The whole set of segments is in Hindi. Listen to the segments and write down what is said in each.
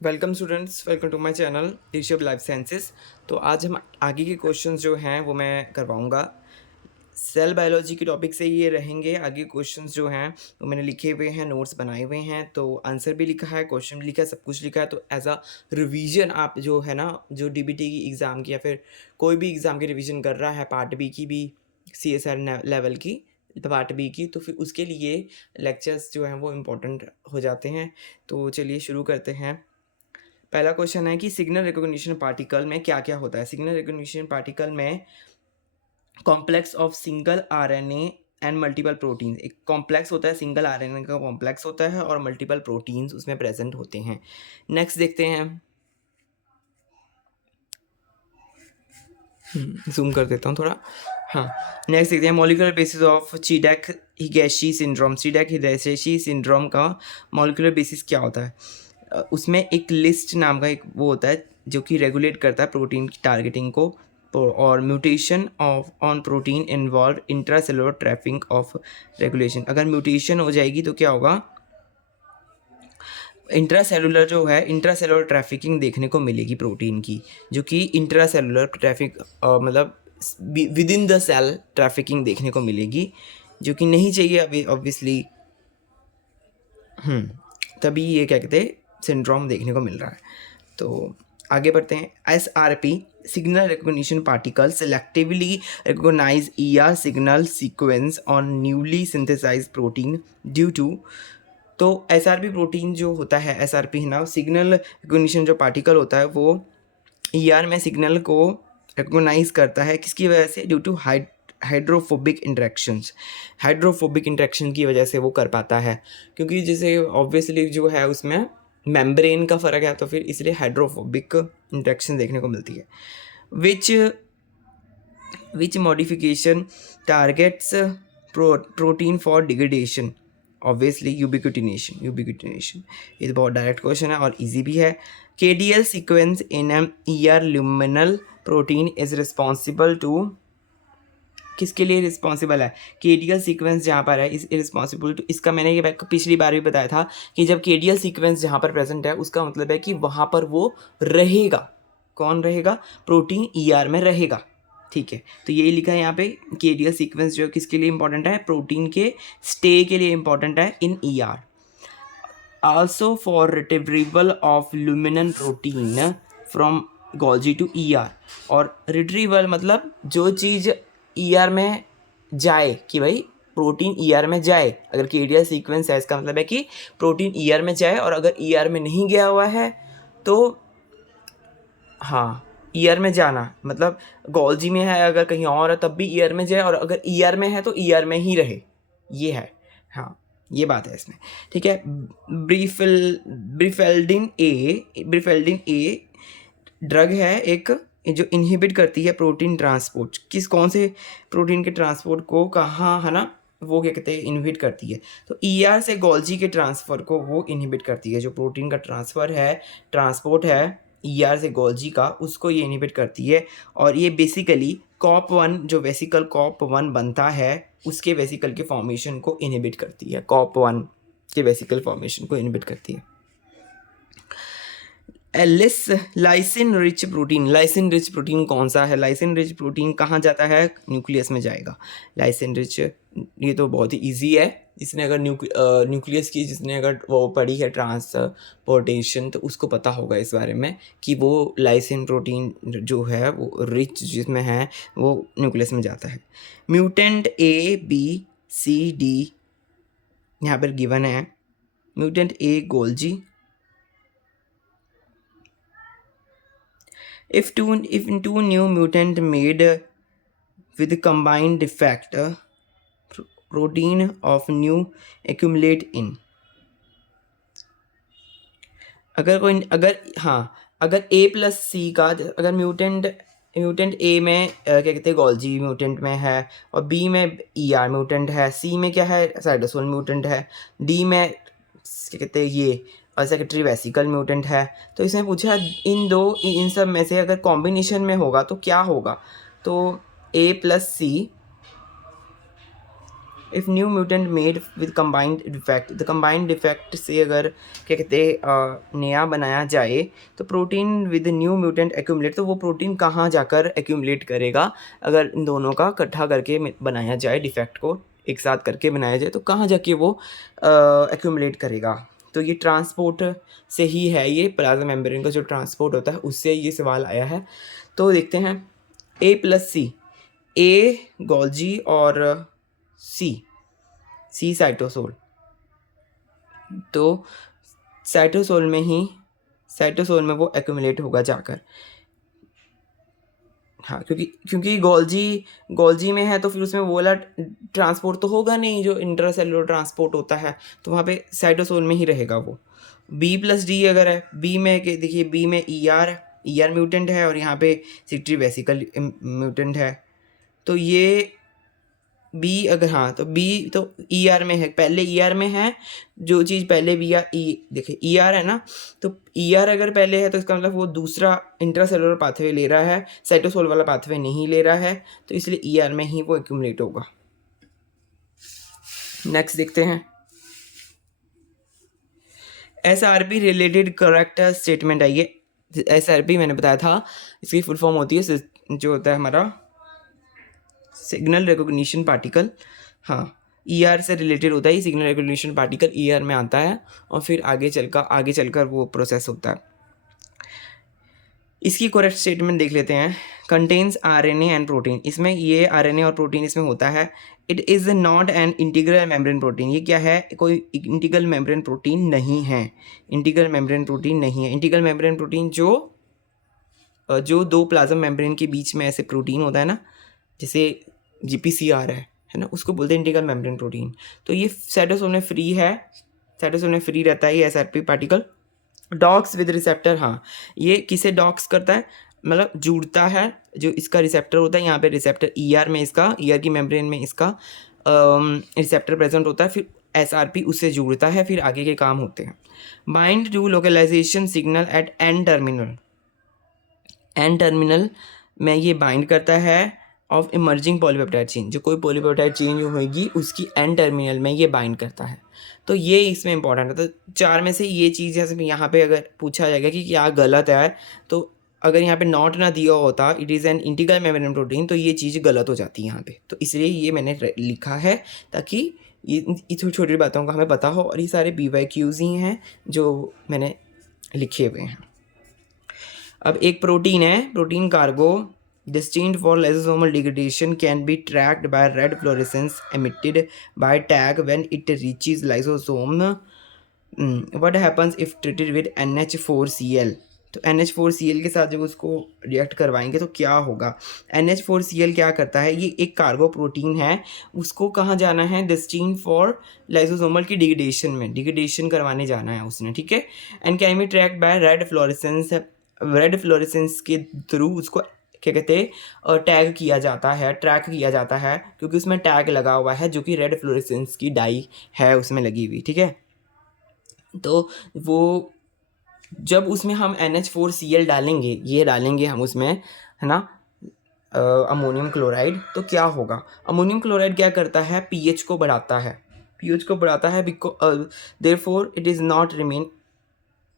Welcome students, welcome to my channel Rishabh life sciences. तो आज हम आगे के क्वेश्चंस जो हैं वो मैं करवाऊंगा। सेल बायोलॉजी के टॉपिक से ये रहेंगे। आगे क्वेश्चंस जो हैं वो मैंने लिखे हुए हैं, नोट्स बनाए हुए हैं, तो आंसर भी लिखा है, क्वेश्चन भी लिखा है, सब कुछ लिखा है। तो एज अ रिवीजन आप जो है ना, जो डीबीटी की एग्ज़ाम की या फिर कोई भी एग्ज़ाम की रिवीजन कर रहा है, पार्ट बी की भी, CSR लेवल की, पार्ट बी की, तो फिर उसके लिए लेक्चर्स जो हैं वो इम्पोर्टेंट हो जाते हैं। तो चलिए शुरू करते हैं। पहला क्वेश्चन है कि सिग्नल रिकॉग्निशन पार्टिकल में क्या क्या होता है। सिग्नल रिकॉग्निशन पार्टिकल में complex of single RNA and multiple protein, एक कॉम्प्लेक्स होता है, सिंगल आरएनए का कॉम्प्लेक्स होता है और मल्टीपल प्रोटीन्स उसमें प्रेजेंट होते हैं। नेक्स्ट देखते हैं, जूम कर देता हूँ थोड़ा। हाँ, नेक्स्ट देखते हैं molecular basis of Chediak Higashi syndrome. Chediak Higashi syndrome का मॉलिक्यूलर बेसिस क्या होता है। उसमें एक लिस्ट नाम का एक वो होता है जो कि रेगुलेट करता है प्रोटीन की टारगेटिंग को, और mutation of on protein involve intracellular trafficking of regulation. अगर म्यूटेशन हो जाएगी तो क्या होगा, इंट्रासेलुलर जो है, इंट्रासेलुलर ट्रैफिकिंग देखने को मिलेगी प्रोटीन की, जो कि इंट्रासेलुलर ट्रैफिक मतलब within the cell trafficking देखने को मिलेगी, जो कि नहीं चाहिए ऑब्वियसली। तभी ये क्या कहते हैं, सिंड्रोम देखने को मिल रहा है। तो आगे बढ़ते हैं। SRP signal recognition particle selectively recognize ER signal sequence on newly synthesize protein due to. तो SRP प्रोटीन जो होता है, SRP है ना, सिग्नल रिकॉग्निशन जो पार्टिकल होता है वो ER में सिग्नल को रिकॉग्नाइज करता है। किसकी वजह से? Due to hydrophobic interactions. Hydrophobic interaction की वजह से वो कर पाता है, क्योंकि जैसे ऑब्वियसली जो है उसमें मेम्ब्रेन का फ़र्क है, तो फिर इसलिए हाइड्रोफोबिक इंटरेक्शन देखने को मिलती है। Which modification targets protein for degradation. Obviously ubiquitination. ये तो बहुत डायरेक्ट क्वेश्चन है और इजी भी है। KDL sequence in M ER luminal protein is responsible to. किसके लिए रिस्पॉन्सिबल है? KDL सीक्वेंस जहाँ पर है इज रिस्पॉन्सिबल टू। इसका मैंने ये पिछली बार भी बताया था कि जब KDL सीक्वेंस जहाँ पर प्रेजेंट है उसका मतलब है कि वहाँ पर वो रहेगा। कौन रहेगा? प्रोटीन ER में रहेगा। ठीक है, तो यही लिखा है यहाँ पे। KDL सीक्वेंस जो किसके लिए इंपॉर्टेंट है? प्रोटीन के स्टे के लिए इंपॉर्टेंट है in ER। Also for retrieval of luminal protein from Golgi to ER। और रिट्रीवल मतलब जो चीज़ ER में जाए, कि भाई प्रोटीन ER में जाए। अगर KDL सीक्वेंस है इसका मतलब है कि प्रोटीन ER में जाए, और अगर ER में नहीं गया हुआ है तो हाँ, ER में जाना मतलब गोल्जी में है, अगर कहीं और है तब भी ER में जाए, और अगर ER में है तो ER में ही रहे। ये है, हाँ, ये बात है इसमें। ठीक है। ब्रिफेल्डिन ए ड्रग है एक, जो इनहिबिट करती है प्रोटीन ट्रांसपोर्ट। कौन से प्रोटीन के ट्रांसपोर्ट को, कहाँ है ना, वो क्या कहते हैं, इनहिबिट करती है। तो ER से गोल्जी के ट्रांसफ़र को वो इनहिबिट करती है। जो प्रोटीन का ट्रांसफ़र है, ट्रांसपोर्ट है ER से गोल्जी का, उसको ये इनहिबिट करती है। और ये बेसिकली COP1, जो वेसिकल COP1 बनता है उसके वेसिकल के फॉर्मेशन को इनहिबिट करती है। COP1 के वेसिकल फॉर्मेशन को इनहिबिट करती है। Lysine rich protein. Lysine rich protein कौन सा है? लाइसिन रिच प्रोटीन कहाँ जाता है? न्यूक्लियस में जाएगा। लाइसिन रिच, ये तो बहुत ही इजी है। जिसने अगर न्यूक्लियस की जिसने अगर वो पढ़ी है ट्रांसपोर्टेशन, तो उसको पता होगा इस बारे में कि वो लाइसिन प्रोटीन जो है वो रिच जिसमें है वो न्यूक्लियस में जाता है। म्यूटेंट ABCD यहाँ पर गिवन है। Mutant A Golgi. If two new mutant made with combined defect, protein of new accumulate in। अगर A+C का, अगर म्यूटेंट A में क्या कहते हैं, गोल्जी म्यूटेंट में है, और B में ER म्यूटेंट है, C में क्या है, साइटोसोल म्यूटेंट है, D में क्या कहते हैं ये सेक्रेटरी वेसिकल म्यूटेंट है। तो इसमें पूछा इन सब में से अगर कॉम्बिनेशन में होगा तो क्या होगा। तो A+C if new mutant made with combined defect, the combined defect से अगर क्या कहते नया बनाया जाए तो protein with new mutant accumulate, तो वो प्रोटीन कहाँ जाकर एक्यूमुलेट करेगा अगर इन दोनों का इकट्ठा करके बनाया जाए, डिफेक्ट को एक साथ करके बनाया जाए तो कहाँ जाके वो एक्यूमुलेट करेगा। तो ये ट्रांसपोर्ट से ही है, ये प्लाज्मा मेम्ब्रेन का जो ट्रांसपोर्ट होता है उससे ये सवाल आया है। तो देखते हैं A+C, ए गोल्जी और सी साइटोसोल। तो साइटोसोल में वो एक्यूमुलेट होगा जाकर। हाँ, क्योंकि गोल्जी में है तो फिर उसमें वो वाला ट्रांसपोर्ट तो होगा नहीं जो इंट्रासेलुलर ट्रांसपोर्ट होता है, तो वहाँ पे साइटोसोल में ही रहेगा वो। B+D अगर है, बी में देखिए बी में ई आर म्यूटेंट है और यहाँ पे सिट्री वेसिकल म्यूटेंट है। तो ये बी अगर, हाँ तो बी तो ई आर में है, पहले ई आर में है जो चीज़ पहले बी आर देखिए ई आर है ना, तो ई आर अगर पहले है तो इसका मतलब वो दूसरा इंट्रासेलुलर पाथवे ले रहा है, साइटोसोल वाला पाथवे नहीं ले रहा है, तो इसलिए ई आर में ही वो एक्यूमुलेट होगा। नेक्स्ट देखते हैं SRP रिलेटेड करेक्ट स्टेटमेंट। आइए, SRP मैंने बताया था इसकी फुल फॉर्म होती है जो होता है हमारा सिग्नल रिकॉग्निशन पार्टिकल। हाँ, ER से रिलेटेड होता है, सिग्नल रिकॉग्निशन पार्टिकल ER में आता है और फिर आगे चलकर वो प्रोसेस होता है। इसकी करेक्ट स्टेटमेंट देख लेते हैं। कंटेन्स RNA एंड प्रोटीन, इसमें ये RNA और प्रोटीन इसमें होता है। It is not an integral membrane protein, ये क्या है, कोई इंटीग्रल मेम्ब्रेन प्रोटीन नहीं है। इंटीग्रल मेम्ब्रेन प्रोटीन नहीं है। इंटीग्रल मेम्ब्रेन प्रोटीन जो दो प्लाज्मा मेम्ब्रेन के बीच में ऐसे प्रोटीन होता है ना, जैसे GPCR है ना, उसको बोलते हैं इंटीग्रल मेम्ब्रेन प्रोटीन। तो ये साइटोसोल में फ्री है, साइटोसोल में फ्री रहता है ये SRP particle. Docks with receptor, हाँ ये किसे डॉक्स करता है, मतलब जुड़ता है, जो इसका रिसेप्टर होता है यहाँ पे रिसेप्टर ER में, इसका ER की मेम्ब्रेन में इसका रिसेप्टर प्रेजेंट होता है, फिर SRP उससे जुड़ता है, फिर आगे के काम होते हैं। Bind to localization signal at N terminal में ये बाइंड करता है ऑफ इमर्जिंग पॉलीपेप्टाइड चेन, जो कोई पॉलीपेप्टाइड चेन जो होगी उसकी एन टर्मिनल में ये बाइंड करता है। तो ये इसमें इंपॉर्टेंट है। तो चार में से ये चीज़ यहाँ पे अगर पूछा जाएगा कि क्या गलत है, तो अगर यहाँ पे नॉट ना दिया होता it is an integral membrane protein, तो ये चीज़ गलत हो जाती है यहाँ पे। तो इसलिए ये मैंने लिखा है ताकि ये छोटी छोटी बातों का हमें पता हो, और ये सारे BYQs ही हैं जो मैंने लिखे हुए हैं। अब एक प्रोटीन है, protein cargo destined for lysosomal degradation can be tracked by red fluorescence emitted by tag when it reaches lysosome. What happens if treated with NH4Cl? तो NH4Cl के साथ जब उसको रिएक्ट करवाएंगे तो क्या होगा। NH4Cl क्या करता है, ये एक कार्गो प्रोटीन है, उसको कहाँ जाना है, डेस्टिन फॉर लाइसोसोमल की डिग्रेडेशन करवाने जाना है उसने, ठीक है। And can be tracked by red fluorescence के थ्रू उसको क्या कहते हैं टैग किया जाता है, ट्रैक किया जाता है, क्योंकि उसमें टैग लगा हुआ है जो कि रेड फ्लोरेसेंस की डाई है उसमें लगी हुई, ठीक है। तो वो जब उसमें हम NH4Cl डालेंगे, ये डालेंगे हम उसमें, है ना, अमोनियम क्लोराइड, तो क्या होगा, अमोनियम क्लोराइड क्या करता है, pH को बढ़ाता है, therefore it is not remain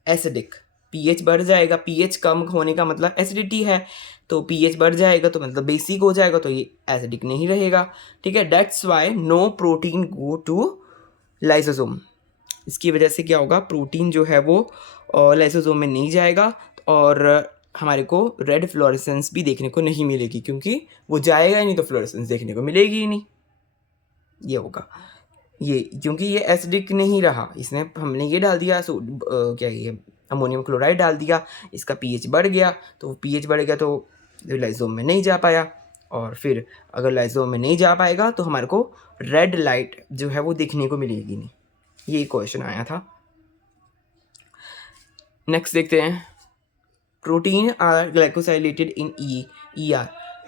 acidic. pH बढ़ जाएगा, pH कम होने का मतलब एसिडिटी है, तो pH बढ़ जाएगा तो मतलब बेसिक हो जाएगा, तो ये एसिडिक नहीं रहेगा, ठीक है। That's why no protein go to lysosome. इसकी वजह से क्या होगा, प्रोटीन जो है वो लाइसोसोम में नहीं जाएगा और हमारे को रेड फ्लोरेसेंस भी देखने को नहीं मिलेगी, क्योंकि वो जाएगा ही नहीं तो फ्लोरेसेंस देखने को मिलेगी ही नहीं। ये होगा ये, क्योंकि ये एसिडिक नहीं रहा, इसमें हमने ये डाल दिया क्या ये अमोनियम क्लोराइड डाल दिया, इसका pH बढ़ गया, तो pH बढ़ गया तो लाइसोम में नहीं जा पाया, और फिर अगर लाइसोम में नहीं जा पाएगा तो हमारे को रेड लाइट जो है वो देखने को मिलेगी नहीं। ये क्वेश्चन आया था। नेक्स्ट देखते हैं, protein are glycosylated in ER।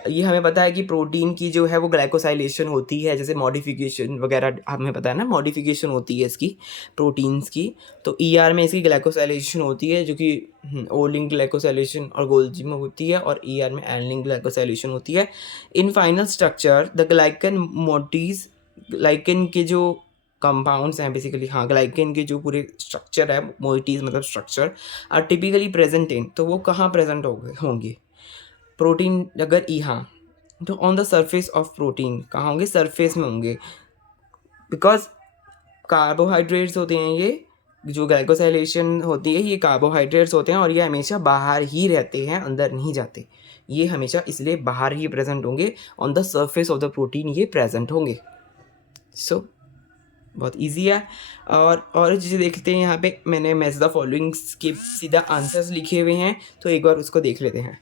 ये हमें पता है कि प्रोटीन की जो है वो ग्लाइकोसाइलेशन होती है, जैसे मॉडिफिकेशन वगैरह हमें पता है ना, मॉडिफिकेशन होती है इसकी प्रोटीन्स की, तो ER में इसकी ग्लाइकोसाइलेशन होती है, जो कि ओलिंग ग्लाइकोसाइलेशन और गोल्जी में होती है, और ER में एनलिंग ग्लाइकोसाइलेशन होती है। In final structure the glycan moieties glycan के जो कंपाउंड्स हैं बेसिकली, हाँ ग्लाइकेन के जो पूरे स्ट्रक्चर है, मोइटीज मतलब structure, are typically present in, तो वो कहाँ प्रेजेंट होंगे प्रोटीन अगर ई, हाँ तो on the surface of protein कहाँ होंगे, सरफेस में होंगे, बिकॉज कार्बोहाइड्रेट्स होते हैं ये, जो ग्लाइकोसाइलेशन होती है ये कार्बोहाइड्रेट्स होते हैं और ये हमेशा बाहर ही रहते हैं, अंदर नहीं जाते, ये हमेशा इसलिए बाहर ही प्रेजेंट होंगे, on the surface of the protein ये प्रेजेंट होंगे। सो बहुत इजी है। और चीज़ें देखते हैं, यहाँ पे मैंने मैच द फॉलोइंग्स के सीधा आंसर्स लिखे हुए हैं, तो एक बार उसको देख लेते हैं।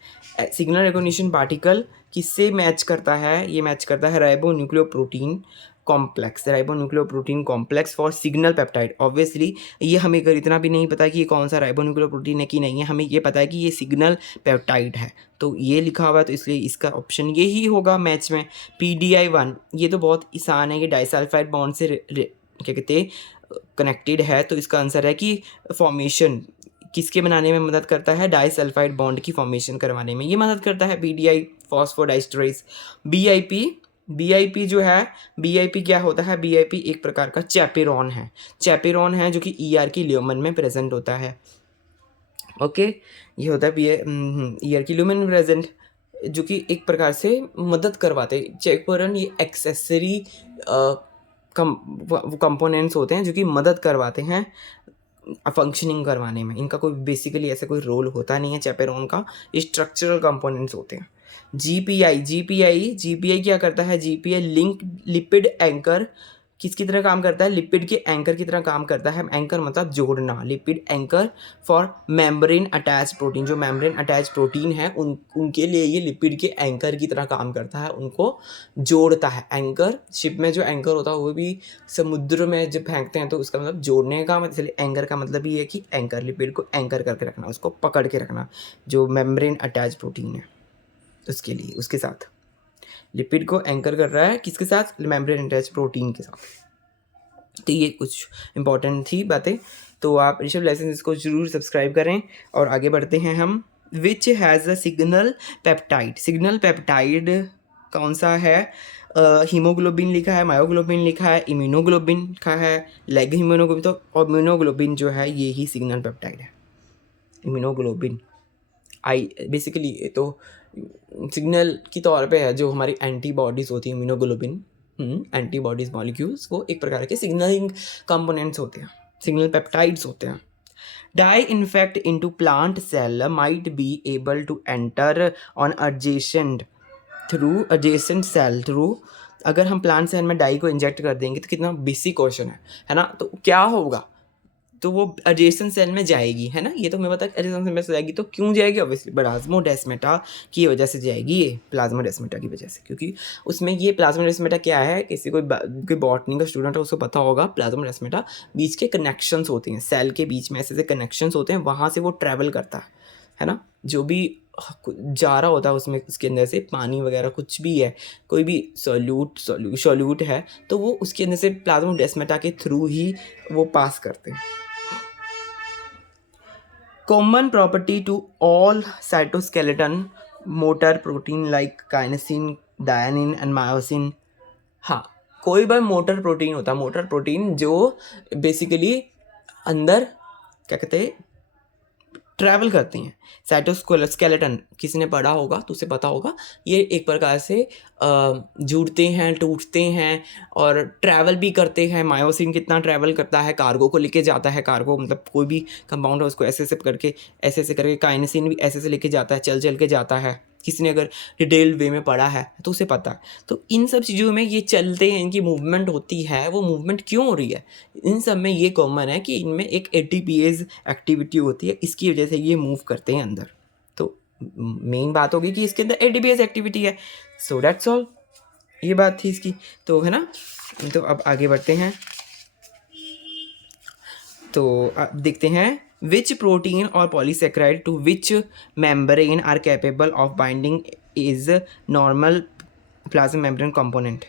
सिग्नल रिकॉग्निशन पार्टिकल किससे मैच करता है, ये मैच करता है ribo nucleoprotein complex, ribo nucleoprotein complex for signal peptide. Obviously ये हमें अगर इतना भी नहीं पता कि ये कौन सा राइबो न्यूक्लियोप्रोटीन है कि नहीं है, हमें ये पता है कि ये सिग्नल पेप्टाइड है, तो ये लिखा हुआ है, तो इसलिए इसका ऑप्शन यही होगा मैच में। PDI1 ये तो बहुत आसान है, ये डाइसल्फाइड बॉन्ड से क्या कहते हैं कनेक्टेड है, तो इसका आंसर है कि फॉर्मेशन किसके बनाने में मदद करता है, डाइसल्फाइड बॉन्ड की फॉर्मेशन करवाने में ये मदद करता है PDI, फॉस्फोडाइस्टरेज। BIP जो है, BIP क्या होता है, BIP एक प्रकार का चैपेरॉन है जो कि ER की ल्यूमन में प्रेजेंट होता है। ओके ये होता है ER की ल्यूमन में प्रेजेंट, जो कि एक प्रकार से मदद करवाते, चैपेरॉन ये एक्सेसरी कंपोनेंट्स होते हैं जो कि मदद करवाते हैं फंक्शनिंग करवाने में, इनका कोई बेसिकली ऐसा कोई रोल होता नहीं है चैपेरॉन का, स्ट्रक्चरल कंपोनेंट्स होते हैं। GPI क्या करता है, GPI लिंक लिपिड एंकर किसकी तरह काम करता है, लिपिड के एंकर की तरह काम करता है, एंकर मतलब जोड़ना, lipid anchor for membrane attach protein, जो मेम्ब्रेन अटैच प्रोटीन है उनके लिए ये लिपिड के एंकर की तरह काम करता है, उनको जोड़ता है। एंकर शिप में जो एंकर होता है वो भी समुद्र में जब फेंकते हैं तो उसका मतलब जोड़ने का मतलब, इसलिए एंकर का मतलब ये है कि एंकर, लिपिड को एंकर करके रखना, उसको पकड़ के रखना, जो मेम्ब्रेन अटैच प्रोटीन है उसके लिए, उसके साथ लिपिड को एंकर कर रहा है, किसके साथ, मेम्ब्रेन अटैच प्रोटीन के साथ। तो ये कुछ इंपॉर्टेंट थी बातें, तो आप ऋषभ लेसन्स को जरूर सब्सक्राइब करें। और आगे बढ़ते हैं हम, which has a signal peptide कौन सा है, हीमोग्लोबिन लिखा है, मायोग्लोबिन लिखा है, इम्यूनोग्लोबिन लिखा है, लेग हीमोग्लोबिन, तो इम्यूनोग्लोबिन जो है ये ही सिग्नल पेप्टाइड है, इम्यूनोग्लोबिन। बेसिकली ये तो सिग्नल की तौर पे है, जो हमारी एंटीबॉडीज़ होती हैं इम्यूनोग्लोबिन, एंटीबॉडीज़ मॉलिक्यूल्स, वो एक प्रकार के सिग्नलिंग कंपोनेंट्स होते हैं, सिग्नल पेप्टाइड्स होते हैं। Dye infect into plant cell might be able to enter on adjacent cell through, अगर हम प्लांट सेल में डाई को इंजेक्ट कर देंगे तो कितना बेसिक क्वेश्चन है ना, तो क्या होगा, तो वो एडजेसेंट सेल में जाएगी, है ना, ये तो मैं बता एडजेसेंट सेल में जाएगी, तो क्यों जाएगी, ऑब्वियसली प्लाज्मोडेस्माटा की वजह से जाएगी, ये प्लाज्मोडेस्माटा की वजह से, क्योंकि उसमें ये प्लाज्मोडेस्माटा क्या है, किसी कोई बॉटनी का स्टूडेंट है उसको पता होगा, प्लाज्मोडेस्माटा बीच के कनेक्शंस होते हैं, सेल के बीच में ऐसे ऐसे कनेक्शंस होते हैं, वहाँ से वो ट्रैवल करता है ना, जो भी जा रहा होता है उसमें, उसके अंदर से पानी वगैरह कुछ भी है, कोई भी सॉल्यूट है, तो वो उसके अंदर से प्लाज्मोडेस्माटा के थ्रू ही वो पास करते हैं। Common property to all cytoskeleton motor protein like kinesin, dynein and myosin। हाँ कोई भी मोटर प्रोटीन होता है, मोटर प्रोटीन जो बेसिकली अंदर क्या कहते हैं ट्रैवल करती हैं, साइटोस्केलेटन किसी ने पढ़ा होगा तो उसे पता होगा, ये एक प्रकार से जुड़ते हैं, टूटते हैं और ट्रैवल भी करते हैं। मायोसिन कितना ट्रैवल करता है, कार्गो को लेके जाता है, कार्गो मतलब कोई भी कंपाउंड है उसको ऐसे ऐसे करके काइनेसिन भी ऐसे लेके जाता है, चल के जाता है, किसी ने अगर डिटेल वे में पढ़ा है तो उसे पता है। तो इन सब चीज़ों में ये चलते हैं, इनकी मूवमेंट होती है, वो मूवमेंट क्यों हो रही है, इन सब में ये कॉमन है कि इनमें एक ATPase एक्टिविटी होती है, इसकी वजह से ये मूव करते हैं अंदर। तो मेन बात होगी कि इसके अंदर ATPase एक्टिविटी है, सो दैट्स ऑल, ये बात थी इसकी, तो है ना। तो अब आगे बढ़ते हैं, तो देखते हैं which protein or polysaccharide to which membrane are capable of binding is normal plasma membrane component।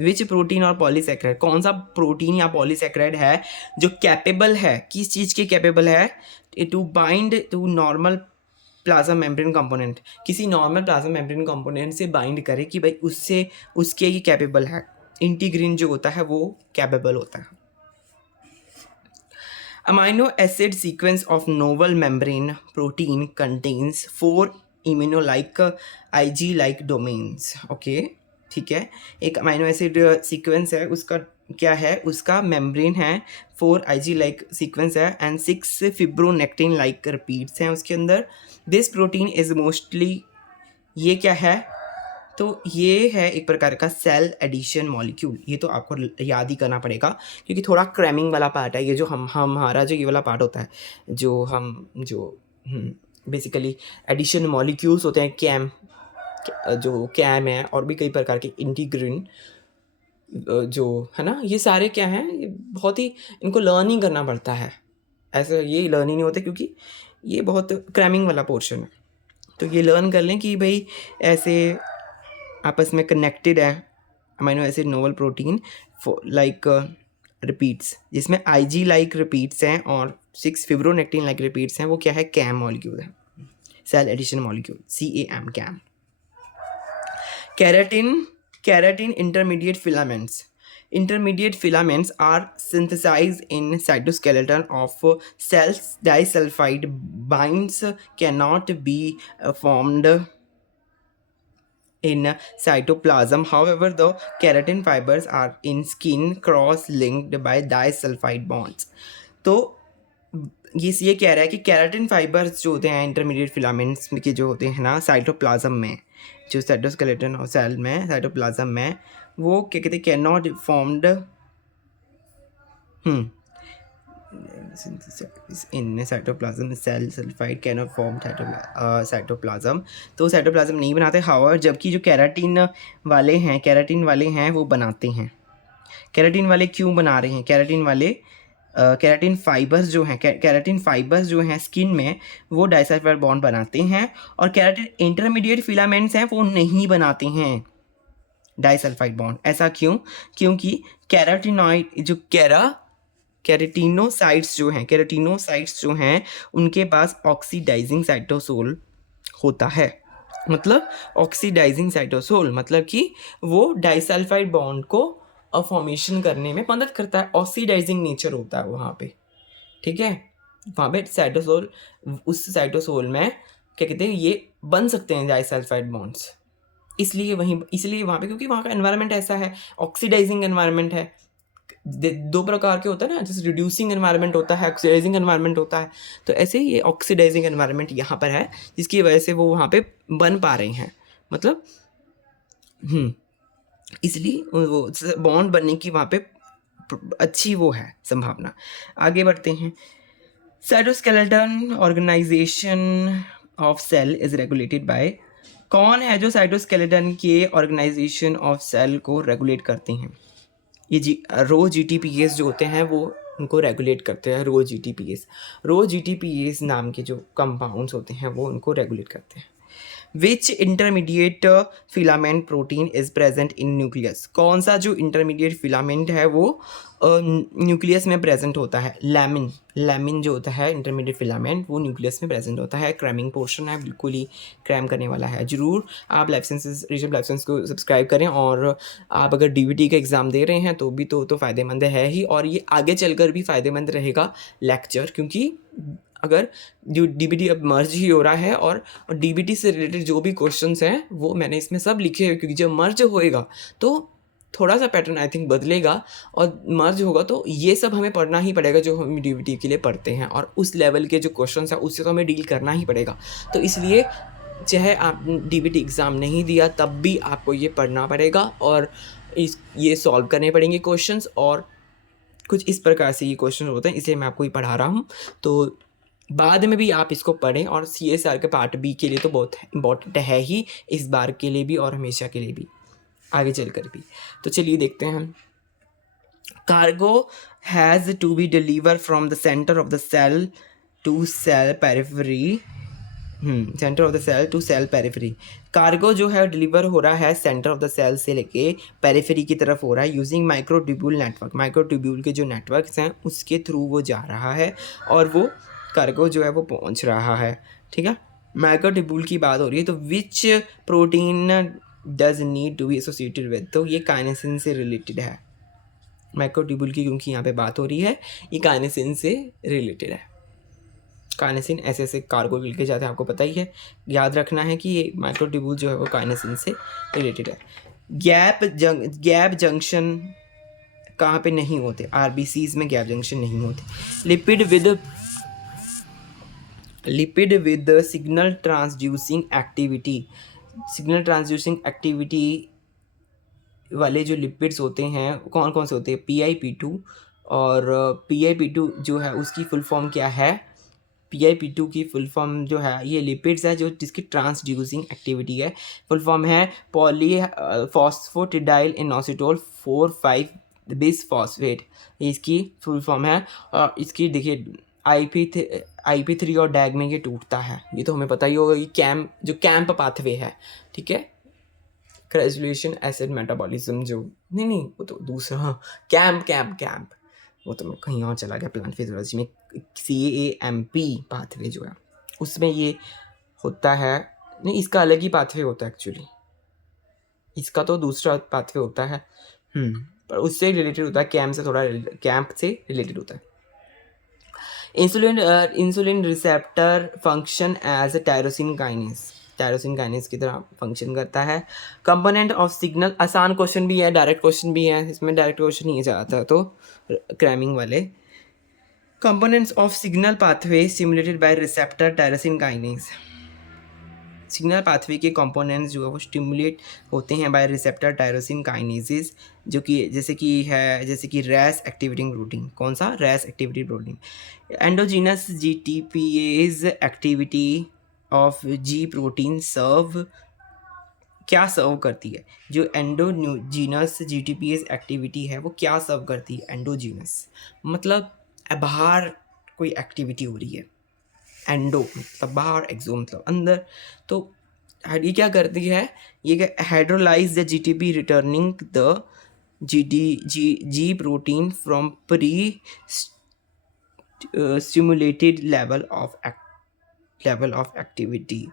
Which protein और पॉलीसेक्राइड, कौन सा प्रोटीन या पॉलीसेक्राइड है जो कैपेबल है, किस चीज़ के कैपेबल है, to bind to normal plasma membrane component, किसी नॉर्मल प्लाज्मा मेम्ब्रेन कंपोनेंट से बाइंड करे कि भाई उससे उसके ही कैपेबल है, इंटीग्रिन जो होता है वो कैपेबल होता है। Amino acid sequence of novel membrane protein contains 4 immunolike IG like domains. Okay, ठीक है, एक अमाइनो एसिड सीक्वेंस है, उसका क्या है, उसका मेम्ब्रेन है, 4 आईजी लाइक सीक्वेंस है एंड 6 फिब्रोनेक्टिन लाइक रिपीट्स हैं उसके अंदर। दिस प्रोटीन इज मोस्टली, ये क्या है, तो ये है एक प्रकार का सेल एडिशन मॉलिक्यूल। ये तो आपको याद ही करना पड़ेगा क्योंकि थोड़ा क्रैमिंग वाला पार्ट है ये, जो हम हमारा जो ये वाला पार्ट होता है, जो हम जो बेसिकली एडिशन मॉलिक्यूल्स होते हैं, जो कैम है और भी कई प्रकार के इंटीग्रिन जो है ना, ये सारे क्या हैं, ये बहुत ही इनको लर्न ही करना पड़ता है, ऐसे ये लर्न ही नहीं होते क्योंकि ये बहुत क्रैमिंग वाला पोर्शन है। तो ये लर्न कर लें कि भाई ऐसे आपस में कनेक्टेड है amino acid novel protein like repeats, जिसमें आईजी लाइक रिपीट्स हैं और 6 फिब्रोनेक्टिन लाइक रिपीट्स हैं, वो क्या है, कैम मॉलिक्यूल है, cell adhesion molecule, CAM, CAM. Keratin intermediate filaments are synthesized in cytoskeleton of cells. Disulfide binds cannot be formed in cytoplasm. However, the keratin fibers are in skin cross-linked by disulfide bonds. तो ये कह रहा है कि केराटिन फाइबर्स जो होते हैं इंटरमीडिएट फिलामेंट्स के जो होते हैं ना साइटोप्लाज्म में, जो साइटोस्केलेटन और सेल में साइटोप्लाज्म में, वो क्या कहते हैं, can not formed in cytoplasm, cell sulphide can not form cytoplasm, तो साइटोप्लाज्म नहीं बनाते। हाउएवर जबकि जो केराटिन वाले हैं वो बनाते हैं। केराटिन वाले क्यों बना रहे हैं, केराटिन फाइबर्स जो हैं स्किन में वो डाइसल्फाइड बॉन्ड बनाते हैं, और केराटिन इंटरमीडिएट फिलामेंट्स हैं वो नहीं बनाते हैं डाइसल्फाइड बॉन्ड। ऐसा क्यों, क्योंकि केराटिनॉइड जो केराटिनोसाइट्स जो हैं उनके पास ऑक्सीडाइजिंग साइटोसोल होता है। मतलब ऑक्सीडाइजिंग साइटोसोल मतलब कि वो डाइसल्फाइड बॉन्ड को फॉर्मेशन करने में मदद करता है, ऑक्सीडाइजिंग नेचर होता है वहाँ पे, ठीक है। वहाँ पे साइटोसोल, उस साइटोसोल में क्या कहते हैं, ये बन सकते हैं डाइसल्फाइड बॉन्ड्स, इसलिए वहाँ पे, क्योंकि वहाँ का एनवायरनमेंट ऐसा है, ऑक्सीडाइजिंग एनवायरनमेंट है। दो प्रकार के होता है ना, जैसे रिड्यूसिंग एनवायरनमेंट होता है, ऑक्सीडाइजिंग एनवायरनमेंट होता है, तो ऐसे ही ये ऑक्सीडाइजिंग एनवायरनमेंट यहाँ पर है, जिसकी वजह से वो वहाँ पे बन पा रहे हैं, मतलब इसलिए वो बॉन्ड बनने की वहाँ पे अच्छी वो है संभावना। आगे बढ़ते हैं। Cytoskeleton organisation of cell is regulated by, कौन है जो साइटोस्केलेटन के ऑर्गेनाइजेशन ऑफ सेल को रेगुलेट करते हैं, ये रो GTPase जो होते हैं वो उनको रेगुलेट करते हैं। रो GTPase नाम के जो कंपाउंड्स होते हैं वो उनको रेगुलेट करते हैं। Which intermediate filament protein is present in nucleus, कौन सा जो इंटरमीडिएट फिलामेंट है वो न्यूक्लियस में प्रेजेंट होता है। लैमिन जो होता है इंटरमीडिएट फिलामेंट वो न्यूक्लियस में प्रेजेंट होता है। क्रैमिंग पोर्शन है, बिल्कुल ही क्रैम करने वाला है। जरूर आप लाइफ साइंसेस को सब्सक्राइब करें, और आप अगर DBT का एग्ज़ाम दे रहे हैं तो भी तो फ़ायदेमंद है ही, और ये आगे चलकर भी फ़ायदेमंद रहेगा लेक्चर, क्योंकि अगर जो DBT अब मर्ज ही हो रहा है, और DBT से रिलेटेड जो भी क्वेश्चंस हैं वो मैंने इसमें सब लिखे हैं, क्योंकि जब मर्ज होएगा तो थोड़ा सा पैटर्न आई थिंक बदलेगा, और मर्ज होगा तो ये सब हमें पढ़ना ही पड़ेगा जो हम DBT के लिए पढ़ते हैं, और उस लेवल के जो क्वेश्चंस हैं उससे तो हमें डील करना ही पड़ेगा। तो इसलिए चाहे आप DBT एग्ज़ाम नहीं दिया तब भी आपको ये पढ़ना पड़ेगा, और ये सॉल्व करने पड़ेंगे क्वेश्चंस, और कुछ इस प्रकार से ये क्वेश्चन होते हैं, इसलिए मैं आपको ये पढ़ा रहा हूँ। तो बाद में भी आप इसको पढ़ें, और CSR के पार्ट B के लिए तो बहुत इम्पॉर्टेंट है ही, इस बार के लिए भी और हमेशा के लिए भी, आगे चलकर भी। तो चलिए देखते हैं। Cargo has to be deliver from the centre of the cell to cell periphery, centre of the cell to cell periphery. Cargo जो है डिलीवर हो रहा है सेंटर ऑफ द सेल से लेके पेरिफेरी की तरफ हो रहा है, यूजिंग माइक्रोट्यूब्यूल नेटवर्क। माइक्रोट्यूब्यूल के जो नेटवर्क्स हैं उसके थ्रू वो जा रहा है, और वो कार्गो जो है वो पहुंच रहा है, ठीक है। माइक्रोट्यूब्यूल की बात हो रही है, तो which protein does need to be associated with, तो ये काइनेसिन से रिलेटेड है। माइक्रोट्यूबुल की क्योंकि यहाँ पे बात हो रही है, ये काइनेसिन से रिलेटेड है। काइनेसिन ऐसे ऐसे कार्गो लेके जाते हैं, आपको पता ही है, याद रखना है कि ये माइक्रोट्यूबुल जो है वो काइनेसिन से रिलेटेड है। गैप जंक्शन कहाँ पे नहीं होते, आरबीसीज में गैप जंक्शन नहीं होते। Lipid with signal transducing activity, signal transducing activity वाले जो लिपिड्स होते हैं कौन कौन से होते हैं, PIP2, और PIP2 जो है उसकी फुल फॉर्म क्या है, PIP2 की फुल फॉर्म जो है, ये लिपिड्स है जो जिसकी ट्रांसड्यूसिंग एक्टिविटी है, फुल फॉर्म है पॉली फॉस्फोटिडाइल इनोसिटोल 4,5 बिसफॉस्फेट, इसकी फुल फॉर्म है। और इसकी देखिए IP3 और डैग में ये टूटता है, ये तो हमें पता ही होगा, ये कैंप पाथवे है, ठीक है। क्रेजुलेशन एसिड मेटाबॉलिज्म जो नहीं वो तो दूसरा, हाँ, कैंप वो तो मैं कहीं और चला गया, प्लांट फिजियोलॉजी में CAMP पाथवे जो है उसमें ये होता है। नहीं, इसका अलग ही पाथवे होता है एक्चुअली, इसका तो दूसरा पाथवे होता है, पर उससे रिलेटेड होता है, कैंप से रिलेटेड होता है। Insulin receptor function as tyrosine kinase की तरह फंक्शन करता है। कंपोनेंट ऑफ सिग्नल, आसान क्वेश्चन भी है, डायरेक्ट क्वेश्चन भी है, इसमें डायरेक्ट क्वेश्चन नहीं जाता तो क्रैमिंग वाले। Components of signal pathway stimulated by receptor tyrosine kinase, signal pathway के कंपोनेंट्स जो है वो स्टिमुलेट होते हैं बाय रिसेप्टर टायरोसिन काइनेसिस, जो कि जैसे कि रैस एक्टिवेटिंग प्रोटीन, कौन सा, Ras activating protein. Endogenous GTPase activity of G protein क्या सर्व करती है, जो एंडोजीनस GTPase एक्टिविटी है वो क्या सर्व करती है, एंडोजीनस मतलब बाहर कोई एक्टिविटी हो रही है, एंडो मतलब बाहर, एक्सो मतलब अंदर, तो ये क्या करती है, ये hydrolyse the GTP returning the G protein from pre stimulated level of activity.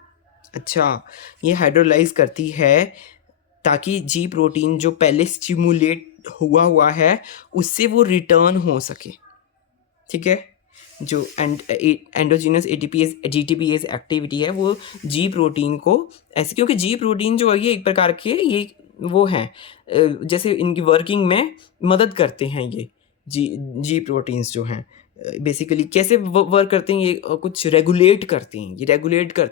अच्छा, ये हाइड्रोलाइज करती है ताकि G प्रोटीन जो पहले स्टिमुलेट हुआ है उससे वो रिटर्न हो सके, ठीक है। जो एंडोजीनस GTPase एक्टिविटी है वो G प्रोटीन को ऐसे, क्योंकि G प्रोटीन जो है ये एक प्रकार के ये वो हैं, जैसे इनकी वर्किंग में मदद करते हैं ये G प्रोटीन्स जो हैं, बेसिकली कैसे वर्क करते हैं, ये कुछ रेगुलेट करते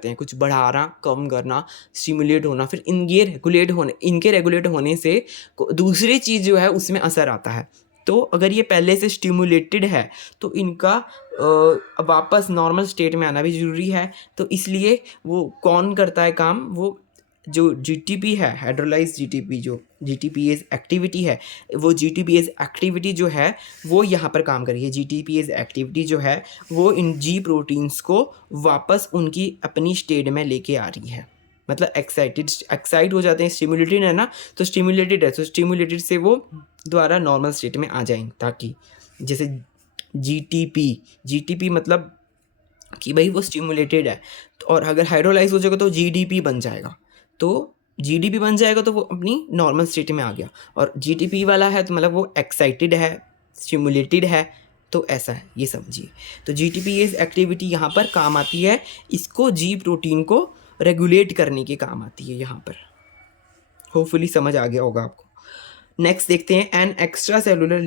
हैं, कुछ बढ़ाना, कम करना, स्टिमुलेट होना, फिर इनके रेगुलेट होने से दूसरी चीज़ जो है उसमें असर आता है। तो अगर ये पहले से स्टिमुलेटेड है तो इनका वापस नॉर्मल स्टेट में आना भी ज़रूरी है, तो इसलिए वो कौन करता है काम, वो जो GTP है, हाइड्रोलाइज GTP जो GTPase एक्टिविटी है, वो GTPase एक्टिविटी जो है वो यहाँ पर काम कर रही है। GTPase एक्टिविटी जो है वो इन G प्रोटीन्स को वापस उनकी अपनी स्टेट में लेके आ रही है, मतलब एक्साइट हो जाते हैं, स्टिमुलेटेड है ना, तो स्टिमुलेटेड से वो द्वारा नॉर्मल स्टेट में आ जाएंगे, ताकि जैसे GTP मतलब कि भाई वो स्टिमुलेटेड है, और अगर हाइड्रोलाइज हो जाएगा तो GDP बन जाएगा, तो GDP बन जाएगा तो वो अपनी नॉर्मल स्टेट में आ गया, और GTP वाला है तो मतलब वो एक्साइटेड है, स्टिमुलेटेड है, तो ऐसा है, ये समझिए। तो GTPase एक्टिविटी यहाँ पर काम आती है, इसको G प्रोटीन को रेगुलेट करने के काम आती है यहाँ पर। होपफुली समझ आ गया होगा आपको। नेक्स्ट देखते हैं, एन एक्स्ट्रा सेलुलर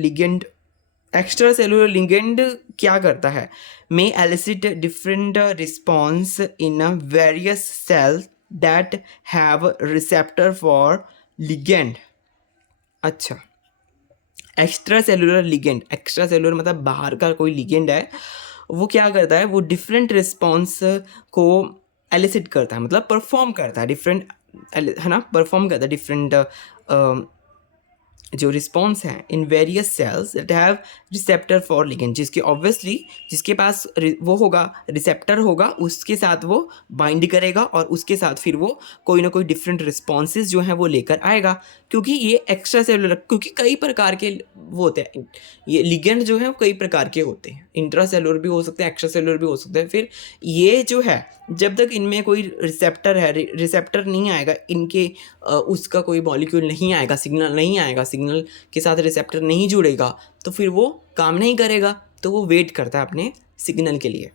लिगेंड क्या करता है, may elicit different response in various cells that have receptor for ligand. अच्छा, एक्स्ट्रा सेलुलर मतलब बाहर का कोई लिगेंड है, वो क्या करता है, वो डिफरेंट रिस्पॉन्स को एलिसिट करता है, मतलब परफॉर्म करता है, डिफरेंट है ना, परफॉर्म करता है डिफरेंट जो रिस्पॉन्स है इन various cells that have receptor for ligand, जिसके ऑब्वियसली जिसके पास वो होगा रिसेप्टर होगा, उसके साथ वो बाइंड करेगा और उसके साथ फिर वो कोई ना कोई डिफरेंट रिस्पॉन्सेज जो हैं वो लेकर आएगा, क्योंकि ये एक्स्ट्रा सेलुलर, क्योंकि कई प्रकार के वो होते हैं, ये लिगेंड जो है वो कई प्रकार के होते हैं, इंट्रा सेलुलर भी हो सकते हैं, एक्स्ट्रा सेलुलर भी हो सकते हैं। फिर ये जो है जब तक इनमें कोई रिसेप्टर है, रिसेप्टर नहीं आएगा इनके, उसका कोई मॉलिक्यूल नहीं आएगा, सिग्नल नहीं आएगा, सिग्नल के साथ रिसेप्टर नहीं जुड़ेगा, तो फिर वो काम नहीं करेगा, तो वो वेट करता है अपने सिग्नल के लिए।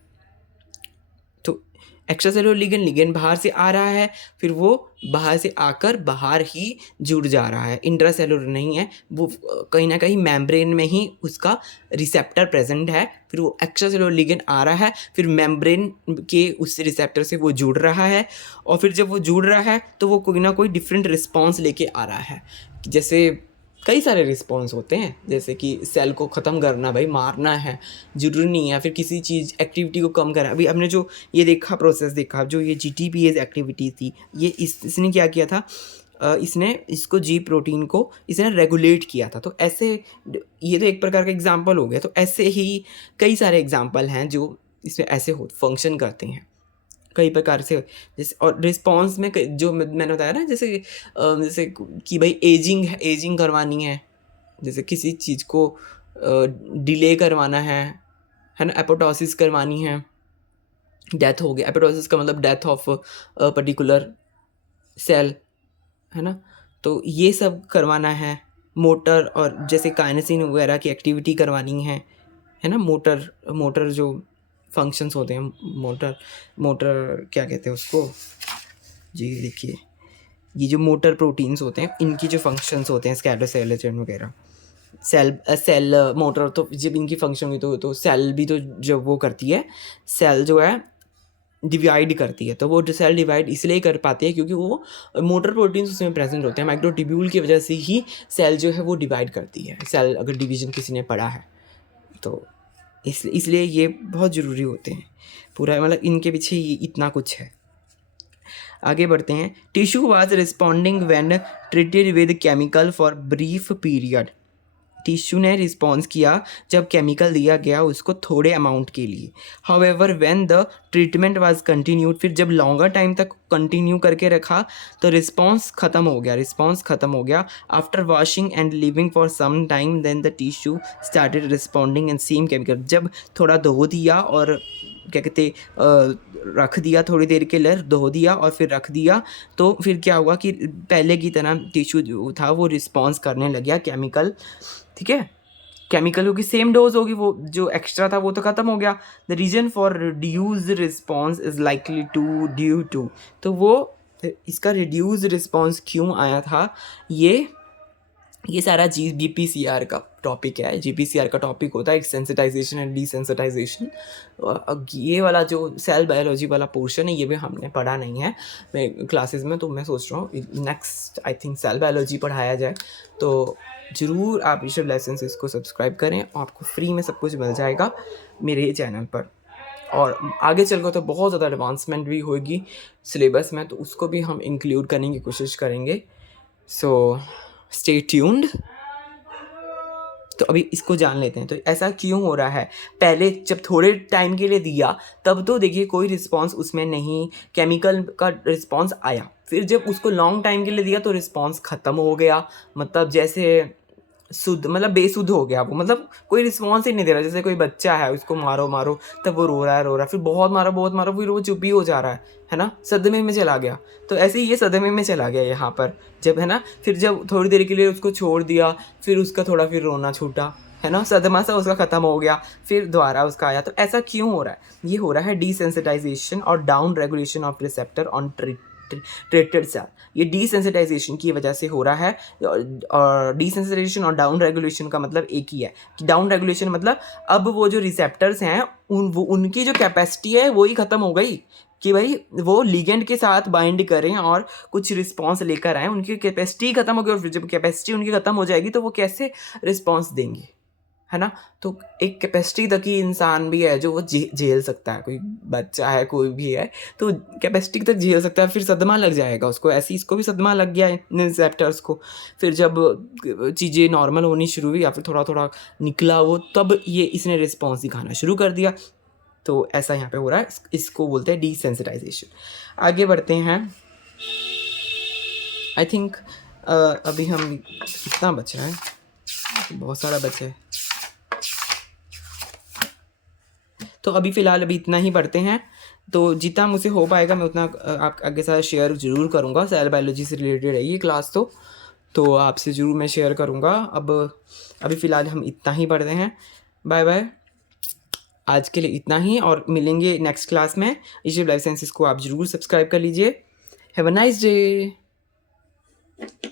तो एक्स्ट्रा सेलुलर लिगेंड बाहर से आ रहा है, फिर वो बाहर से आकर बाहर ही जुड़ जा रहा है, इंट्रा सेलुलर नहीं है, वो कहीं ना कहीं मेम्ब्रेन में ही उसका रिसेप्टर प्रेजेंट है, फिर वो एक्स्ट्रा सेलुलर लिगेंड आ रहा है, फिर मेम्ब्रेन के उस रिसेप्टर से वो जुड़ रहा है, और फिर जब वो जुड़ रहा है तो वो कोई ना कोई डिफरेंट रिस्पॉन्स लेके आ रहा है। जैसे कई सारे रिस्पॉन्स होते हैं, जैसे कि सेल को ख़त्म करना, भाई मारना है, जरूरी नहीं है, फिर किसी चीज़ एक्टिविटी को कम करना। अभी हमने जो ये देखा प्रोसेस देखा, जो ये GTPase एक्टिविटी थी, ये इसने क्या किया था, इसने इसको जी प्रोटीन को इसने रेगुलेट किया था। तो ऐसे ये तो एक प्रकार का एग्जाम्पल हो गया, तो ऐसे ही कई सारे एग्जाम्पल हैं जो इसमें ऐसे हो फंक्शन करते हैं कई प्रकार से। जैसे और रिस्पॉन्स में जो मैंने बताया ना, जैसे कि भाई एजिंग करवानी है, जैसे किसी चीज़ को डिले करवाना है ना, एपोटोसिस करवानी है, डेथ हो गया, एपोटोसिस का मतलब डेथ ऑफ पर्टिकुलर सेल, है ना, तो ये सब करवाना है। मोटर और जैसे काइनेसिन वगैरह की एक्टिविटी करवानी है ना, मोटर जो फंक्शंस होते हैं, मोटर क्या कहते हैं उसको जी, देखिए ये जो मोटर प्रोटीन्स होते हैं, इनकी जो फंक्शंस होते हैं, स्कैटोसेलेटन वगैरह, सेल मोटर, तो जब इनकी फंक्शन हुई तो सेल भी तो जब वो करती है, सेल जो है डिवाइड करती है, तो वो सेल डिवाइड इसलिए कर पाती है क्योंकि वो मोटर प्रोटीन्स उसमें प्रेजेंट होते हैं, माइक्रोट्यूब्यूल की वजह से ही सेल जो है वो डिवाइड करती है। सेल अगर डिवीजन किसी ने पढ़ा है तो इसलिए ये बहुत ज़रूरी होते हैं, पूरा मतलब इनके पीछे ये इतना कुछ है। आगे बढ़ते हैं। Tissue was responding when treated with chemical for brief period. Tissue ने रिस्पॉन्स किया जब केमिकल दिया गया उसको थोड़े अमाउंट के लिए। However when the treatment was continued, फिर जब लॉन्गर टाइम तक कंटिन्यू करके रखा तो रिस्पॉन्स ख़त्म हो गया। After washing and living for some time then the tissue started responding in same chemical. जब थोड़ा धो दिया और क्या कहते रख दिया, थोड़ी देर के लिए धो दिया और फिर रख दिया, तो फिर क्या हुआ कि पहले की तरह टिश्यू जो था वो रिस्पॉन्स करने लग गया केमिकल, ठीक है, केमिकल क्योंकि सेम डोज होगी, वो जो एक्स्ट्रा था वो तो ख़त्म हो गया। The reason for reduce response is likely to due to, तो वो इसका रिड्यूस रिस्पॉन्स क्यों आया था, ये सारा चीज़ GPCR का टॉपिक है। GPCR का टॉपिक होता है सेंसिटाइजेशन एंड डिसेंसिटाइजेशन। ये वाला जो सेल बायोलॉजी वाला पोर्शन है ये भी हमने पढ़ा नहीं है मैं क्लासेस में, तो मैं सोच रहा हूँ next I think cell biology पढ़ाया जाए। तो ज़रूर आप ऋषभ लेसन्स इसको सब्सक्राइब करें, आपको फ्री में सब कुछ मिल जाएगा मेरे चैनल पर। और आगे चल कर तो बहुत ज़्यादा एडवांसमेंट भी होगी सिलेबस में, तो उसको भी हम इंक्लूड करने की कोशिश करेंगे। So stay tuned. तो अभी इसको जान लेते हैं, तो ऐसा क्यों हो रहा है। पहले जब थोड़े टाइम के लिए दिया तब तो देखिए कोई रिस्पांस उसमें नहीं, केमिकल का रिस्पांस आया, फिर जब उसको लॉन्ग टाइम के लिए दिया तो रिस्पांस ख़त्म हो गया, मतलब जैसे शुद्ध मतलब बेसुद्ध हो गया वो, मतलब कोई रिस्पॉन्स ही नहीं दे रहा। जैसे कोई बच्चा है उसको मारो तब वो रो रहा है, फिर बहुत मारो फिर वो चुप ही हो जा रहा है ना, सदमे में चला गया। तो ऐसे ही ये सदमे में चला गया यहाँ पर जब, है ना, फिर जब थोड़ी देर के लिए उसको छोड़ दिया फिर उसका थोड़ा फिर रोना छूटा, है ना, सदमा सा उसका ख़त्म हो गया, फिर दोबारा उसका आया। तो ऐसा क्यों हो रहा है, ये हो रहा है डिसेंसिटाइजेशन और down regulation of receptor on treated cell. ये डिसेंसिटाइजेशन की वजह से हो रहा है, और डिसेंसिटाइजेशन और डाउन रेगुलेशन का मतलब एक ही है कि डाउन रेगुलेशन मतलब अब वो जो रिसेप्टर्स हैं उनकी जो कैपेसिटी है वो ही ख़त्म हो गई कि भाई वो लिगेंड के साथ बाइंड करें और कुछ रिस्पॉन्स लेकर आएँ, उनकी कैपेसिटी ख़त्म हो गई। और फिर जब कैपेसिटी उनकी ख़त्म हो जाएगी तो वो कैसे रिस्पॉन्स देंगे, है ना। तो एक कैपेसिटी तक ही इंसान भी है जो वो झेल सकता है, कोई बच्चा है कोई भी है तो कैपेसिटी तक झेल सकता है, फिर सदमा लग जाएगा उसको, ऐसे ही इसको भी सदमा लग गया इन रिसेप्टर्स को। फिर जब चीज़ें नॉर्मल होनी शुरू हुई या फिर थोड़ा थोड़ा निकला वो, तब ये इसने रिस्पॉन्स दिखाना शुरू कर दिया। तो ऐसा यहाँ पे हो रहा है, इसको बोलते हैं डिसेंसिटाइजेशन। आगे बढ़ते हैं। आई थिंक अभी हम कितना बचा है, बहुत सारा बचा है, तो अभी फ़िलहाल अभी इतना ही पढ़ते हैं। तो जितना मुझसे हो पाएगा मैं उतना आप आगे साथ शेयर ज़रूर करूँगा। सेल बायोलॉजी से रिलेटेड है ये क्लास, तो आपसे ज़रूर मैं शेयर करूँगा। अब अभी फ़िलहाल हम इतना ही पढ़ते हैं। बाय बाय, आज के लिए इतना ही, और मिलेंगे नेक्स्ट क्लास में। इजिप्ट लाइफ साइंसेस को आप ज़रूर सब्सक्राइब कर लीजिए। Have a nice day.